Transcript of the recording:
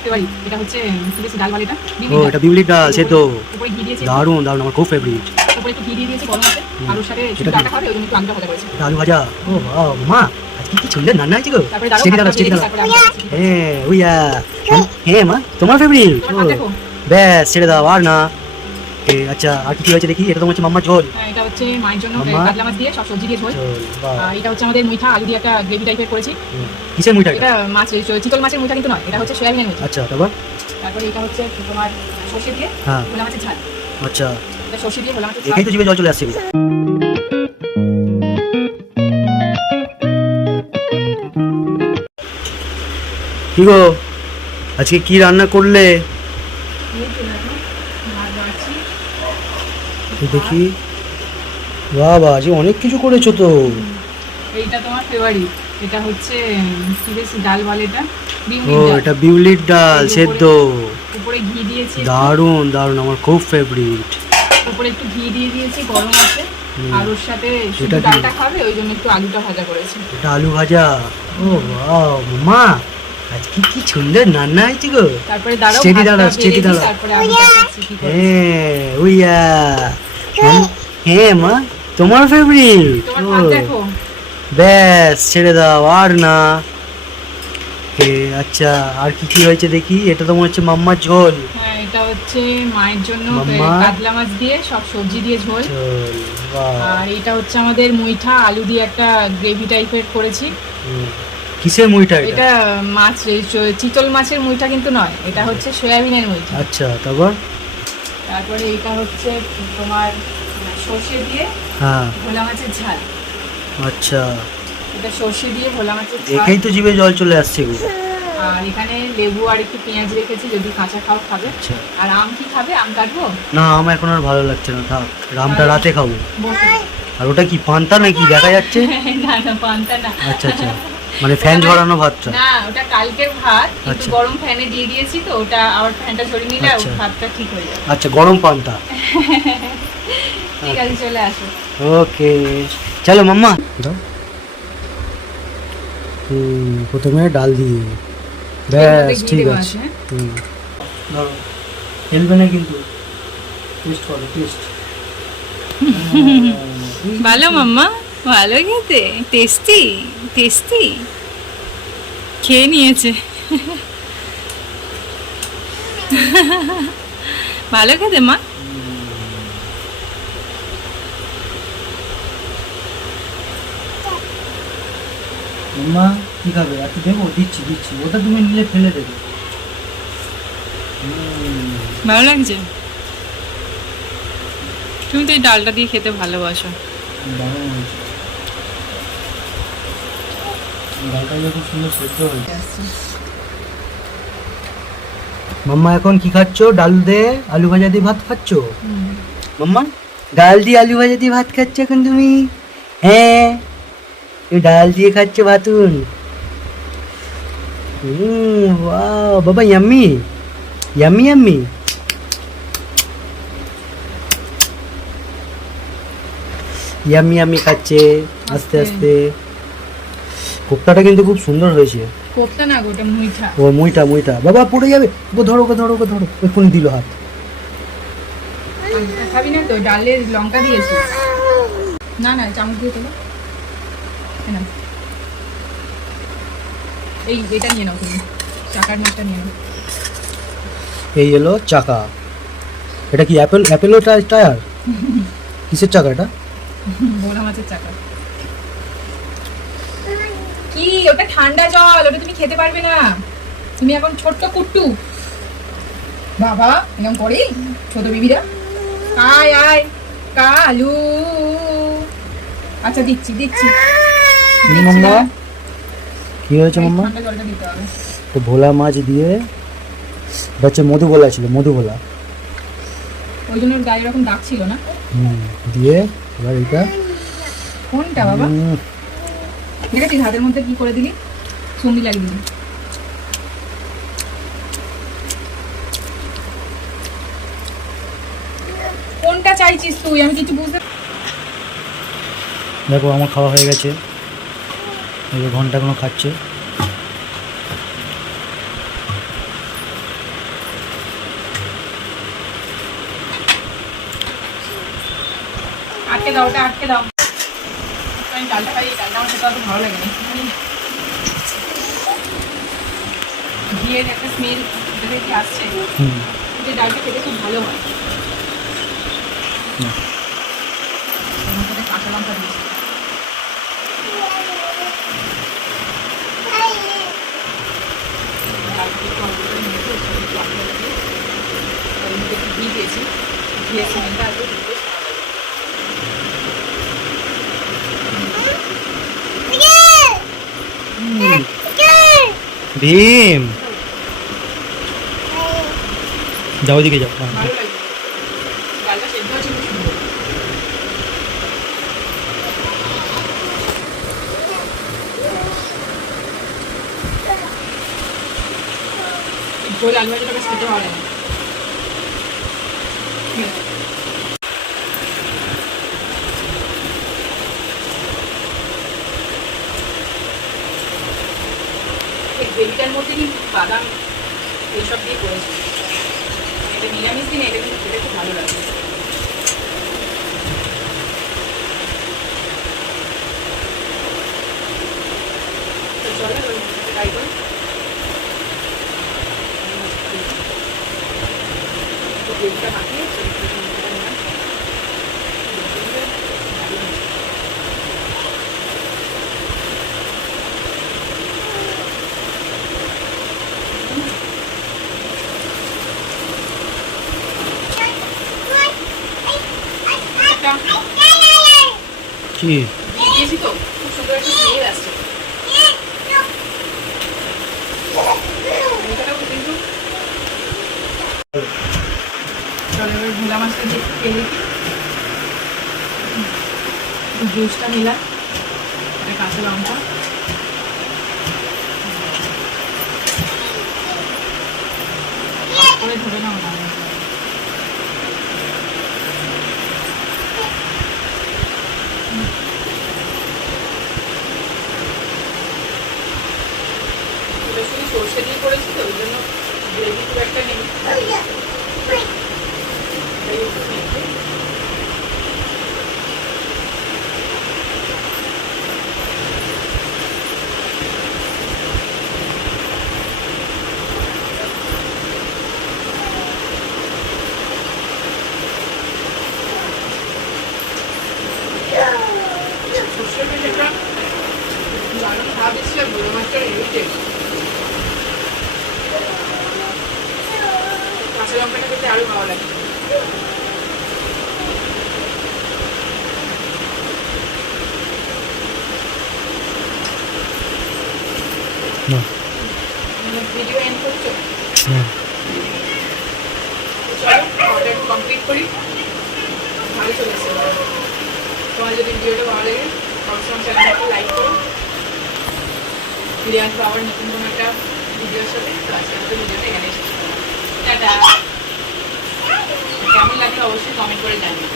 তোমার ফেভারিট। এটা হচ্ছে বেশি ডাল বালিটা। ও এটা বিউলির ডাল সেদ্ধ। উপরে ঘি দিয়েছি। দারুণ দারুণ, আমার খুব ফেভারিট। উপরে একটু ঘি দিয়ে দিয়েছি গরম আছে। আর ওর সাথে শুধু ডালটা খাবে, ওই জন্য একটু আলুটা ভাজা করেছি। আলু ভাজা। ও বাহ মা, আজকে কি সুন্দর রান্না হয়েছে গো। তারপরে দাঁড়াও, স্টেডি দাঁড়াও, স্টেডি দাঁড়াও। হ্যাঁ উইয়া, হ্যাঁ মা তোমার ফেভারিট। ব্যাস ছেড়ে দাও আর না। আচ্ছা আর কি হয়েছে দেখি। এটা তো হচ্ছে মাম্মার ঝোল। এটা হচ্ছে মায়ের জন্য কাতলা মাছ দিয়ে সব সবজি দিয়ে ঝোল। এটা হচ্ছে আমাদের মুইঠা আলু দিয়ে একটা গ্রেভি টাইপের করেছি। কিসের মুইঠা? এটা মাছ, চিতল মাছের মুইঠা কিন্তু নয়, এটা হচ্ছে সয়াবিনের মুইঠা। আচ্ছা তারপর এটা হচ্ছে তোমার সর্ষে দিয়ে ভোলা মাছের ঝাল। আচ্ছা এটা সর্ষে দিয়ে ভোলা মাছের ঝাল। এখানেই তো জিভে জল চলে আসছে। কি গো আজকে কি রান্না করলে দেখি? বাবা আজকে অনেক কিছু করেছো তো। এইটা তোমার ফেভারিট। এটা হচ্ছে ডাল বালিটা। ও এটা বিউলির ডাল সেদ্ধ। উপরে ঘি দিয়েছি। দারুণ দারুণ, আমার খুব ফেভারিট। উপরে একটু ঘি দিয়ে দিয়েছি গরম আছে। আর ওর সাথে শুধু ডালটা খাবে, ওই জন্য একটু আলুটা ভাজা করেছি। এটা আলু ভাজা। ও ওয়াও মা, আজকে কি সুন্দর রান্না হয়েছে গো। তারপরে দাঁড়াও, স্টেডি দাঁড়াও, স্টেডি দাঁড়াও। তারপরে আমি দেখাচ্ছি কি করে। হ্যাঁ উইয়া, হ্যাঁ মা তোমার ফেভারিট। তোমার ভাত দেখো। ব্যাস ছেড়ে দাও আর না। আচ্ছা আর কি কি হয়েছে দেখি। এটা তো মনে হচ্ছে মাম্মার ঝোল। হ্যাঁ এটা হচ্ছে মায়ের জন্য কাতলা মাছ দিয়ে সব সবজি দিয়ে ঝোল। আর এটা হচ্ছে আমাদের মুইঠা আলু দিয়ে একটা গ্রেভি টাইপের করেছি। কিসের মুইঠা? এটা মাছ, চিতল মাছের মুইঠা কিন্তু নয়, এটা হচ্ছে সয়াবিনের মুইঠা। আচ্ছা তারপরে এটা হচ্ছে তোমার সর্ষে দিয়ে ভোলা মাছের ঝাল। আচ্ছা এটা সর্ষে দিয়ে ভোলা মাছের ঝাল। এখানেই তো জিভে জল চলে আসছে গো। আর এখানে লেবু আর একটু পেঁয়াজ রেখেছি, যদি কাঁচা খাও খাবে। আর আম কি খাবে? আম কাটবো না, আম এখন আর ভালো লাগছে না, থাক আমটা রাতে খাবো। বসে। আর ওটা কি পান্তা নাকি দেখা যাচ্ছে? না না পান্তা না। আচ্ছা আচ্ছা, মানে ফ্যান ঝরানো ভাতটা? না ওটা কালকের ভাত, একটু গরম ফ্যানে দিয়ে দিয়েছি তো, ওটা আবার ফ্যানটা ঝরিয়ে নিলে ভাতটা ঠিক হয়ে যাবে। আচ্ছা গরম পান্তা। ঠিক আছে চলে আসো। ওকে চলো মাম্মা। প্রথমে ডাল দিয়ে ব্যাস ঠিক আছে। খেলবে না কিন্তু, টেস্ট করো টেস্ট। ভালো মাম্মা, ভালো খেতে, টেস্টি টেস্টি। খেয়ে নিয়েছে। ভালো খেতে মা। মাম্মা কি খাবে? একটু দেবো? দিচ্ছি দিচ্ছি, ওটা তুমি নিলে ফেলে দেবে। ভালো লাগছে? তুমি তো এই ডালটা দিয়ে খেতে ভালোবাসো। মাম্মা এখন কি খাচ্ছ? ডাল দিয়ে আলু ভাজা দিয়ে ভাত খাচ্ছ? মাম্মা ডাল দিয়ে আলু ভাজা দিয়ে ভাত খাচ্ছ এখন তুমি? হ্যাঁ ডাল দিয়ে খাচ্ছ ভাতুন। ওয়াও বাবা, yummy yummy yummy. Yummy yummy খাচ্ছে আস্তে আস্তে। কোপ্তাটা কিন্তু খুব সুন্দর হয়েছে। কোপ্তা না, ওটা মুইঠা। ও মুইঠা মুইঠা। বাবা পড়ে যাবে, ওকে ধরো ওকে ধরো ওকে ধরো। এক্ষুনি দিল হাত। খাবি না তো? ডালে লঙ্কা দিয়েছি। না না চামচ দিয়ে তোলো। এই এটা নিয়ে নাও তুমি, চাকার মাছটা নিয়ে নাও। এই এলো চাকা। এটা কি অ্যাপেলো টায়ার? কিসের চাকা এটা? ভোলা মাছের চাকা। কি ওটা? ঠান্ডা জল, ওটা তুমি খেতে পারবে না। তুমি এখন ছোট্ট কুট্টু। বাবা এরকম করে ছোট বেবিরা। আয় আয় কালু। আচ্ছা দিচ্ছি দিচ্ছি। মাম্মা কি হয়েছে মাম্মা? ঠান্ডা জলটা দিতে হবে। তো ভোলা মাছ দিয়ে হচ্ছে মধুভোলা ছিল, মধুভোলা। ওই জন্য ওর গায়ে এরকম দাগ ছিল না। দিয়ে এবার এটা কোনটা বাবা? দেখেছিস হাতের মধ্যে কি করে দিলি? সঙ্গী লাগিয়ে দিলি। কোনটা চাইছিস তুই? আমি কিছু বুঝতে। দেখো আমার খাওয়া হয়ে গেছে, ঘন্টা কোনো খাচ্ছে। আটকে দাও, ওটা আটকে দাও। আমি ডালটা খাই, ডালটা আমার খেতে অত ভালো লাগে না। ঘিয়ের একটা স্মেল কি আসছে, যে ডালটা খেতে খুব ভালো হয়। আমার সাথে কাঁচা লঙ্কা দিয়েছি। ডালটা একটু অল্প করে নিয়েছি, একটু অল্প করে দিয়ে ওর মধ্যে একটু ঘি দিয়েছি। ঘিয়ের স্মেলটা আসবে, ভীম যাও, দিকে যাও। ভালো লাগবে। ডালটা সেদ্ধ হচ্ছে খুব সুন্দর। ঝোল আলু ভাজাটা বেশ খেতে ভালো লাগে। এই গ্রেভিটার মধ্যে কিন্তু বাদাম এইসব দিয়ে করেছি। এটা নিরামিষ দিনে এটা কিন্তু খেতে খুব ভালো লাগে। তো চলো এবার ট্রাই করি। গ্রেভিটা মাখিয়ে কি দিয়েছি তো খুব সুন্দর একটা স্মেল আসছে। কিন্তু চলো এবার ভোলা মাছটা দিয়ে তেলে জুসটা নিলাম, একটা কাঁচা লঙ্কা, করে ধরে নাও না। এটা শুধু সর্ষে দিয়ে করেছি তো ওই জন্য গ্রেভি খুব একটা নেই। সর্ষের পেঁচাটা দারুণ স্বাদ এসছে, ভোলা মাছটার হেভি কাঁচা লঙ্কাটা খেতে আরো ভালো লাগে। ভিডিও এন্ড করছো? চলো অর্ডার কমপ্লিট করি। ভালো চলে এসছে। তোমার যদি ভিডিওটা ভালো লাগে অবশ্যই আমার চ্যানেলটাকে লাইক করো। ফিরে আসবো আবার নতুন কোনো একটা ভিডিওর সাথে। তো আজকে আমাদের ভিডিওটা এখানে শেষ করলাম। টাটা। কেমন লাগলো অবশ্যই কমেন্ট করে জানিয়ে।